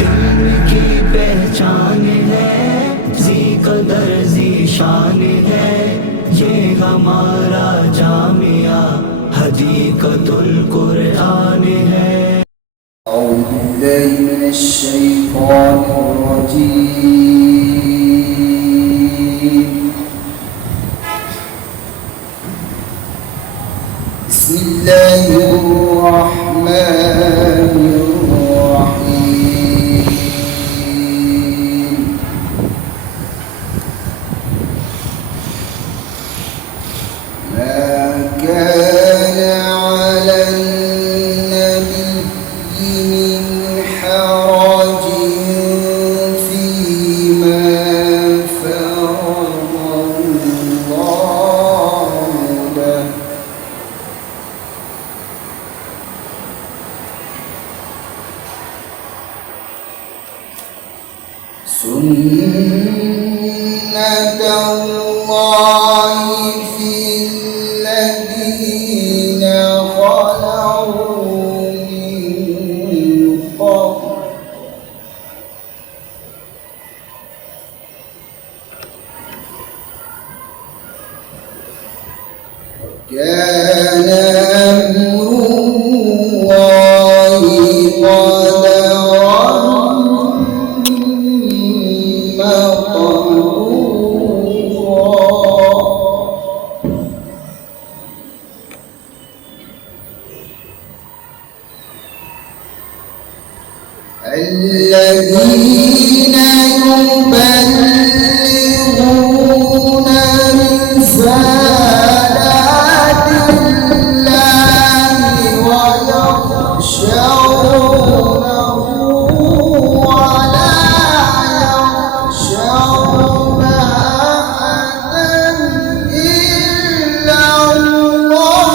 इल्म की पहचान है, जी कदर जी शान है, ये हमारा जामिया हदीक़तुल कुरआन है। أعوذ بالله من الشيطان الرجيم. بسم الله الرحمن الرحيم. ما كان على النبي من حرج فيما فرض الله له سنة الله في الذين خلوا من قبل كان أمر الله قدرا الذين يبلغون رسالات الله ويخشونه ولا يخشون أحدا إلا الله.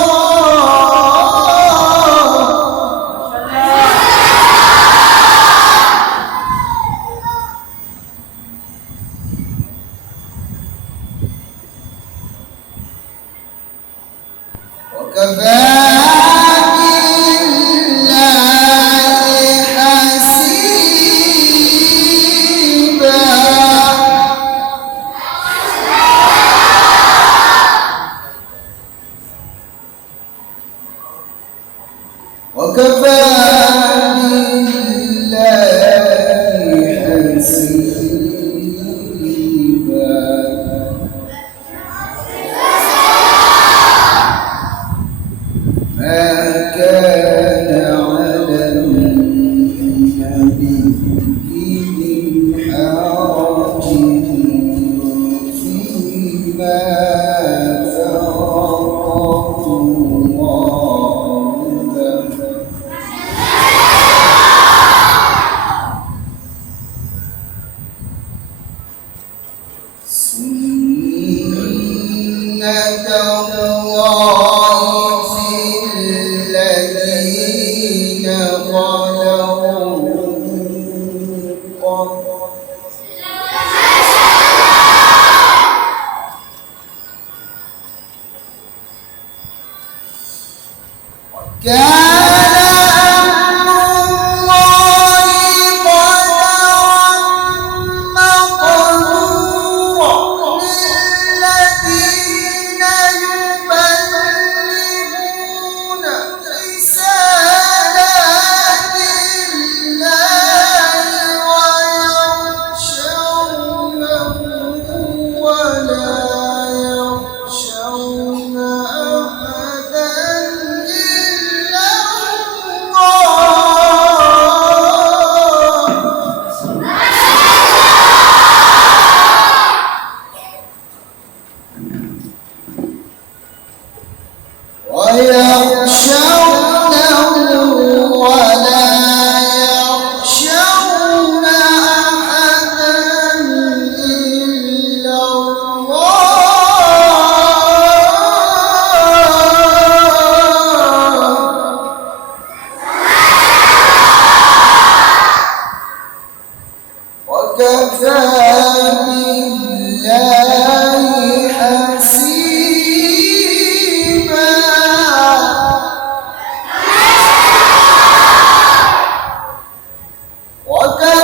وكفى بالله حسيبا. وكفى بالله حسيبا. ما كان على النبي من حرج فيما فرض الله له سنة الله في الذين خلوا من قبل وكان أمر الله قدرا مقدورا. للذين يبلغون رسالات الله ويخشونه ولا يخشون أحدا إلا الله. ويخشونه ولا يخشون أحدا إلا الله. وكفى بالله حسيبا. وكفى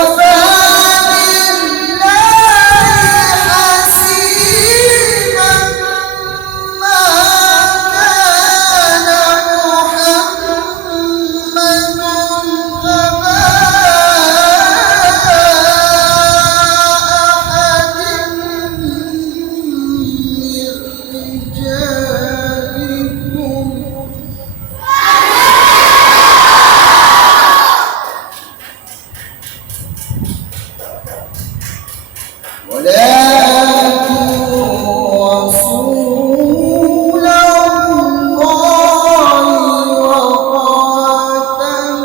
رسول الله وخاتم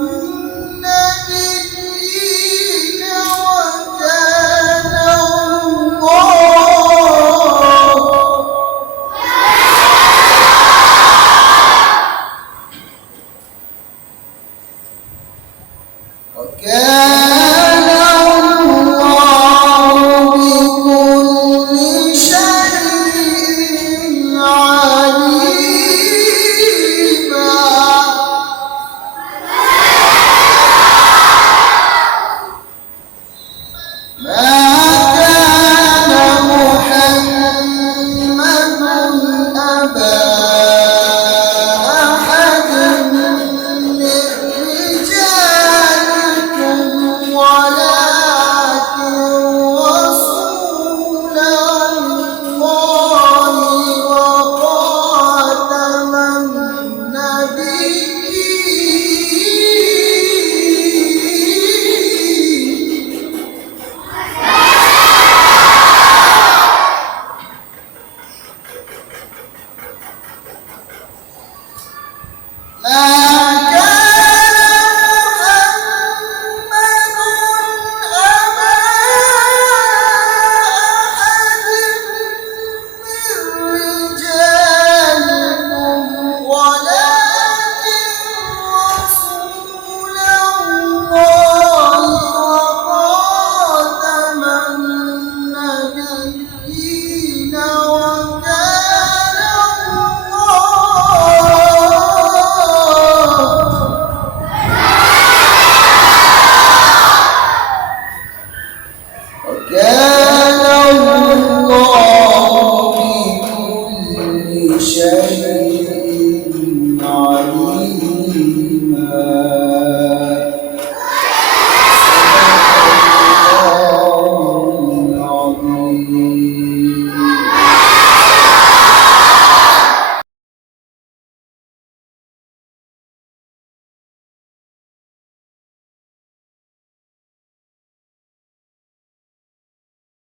النبيين. وكان الله بكل شيء عليما. ما كان محمد أبا أحد من رجالكم ولكن رسول الله وخاتم النبيين. ما كان محمد أبا أحد من رجالكم ولكن رسول الله وخاتم النبيين. وكان الله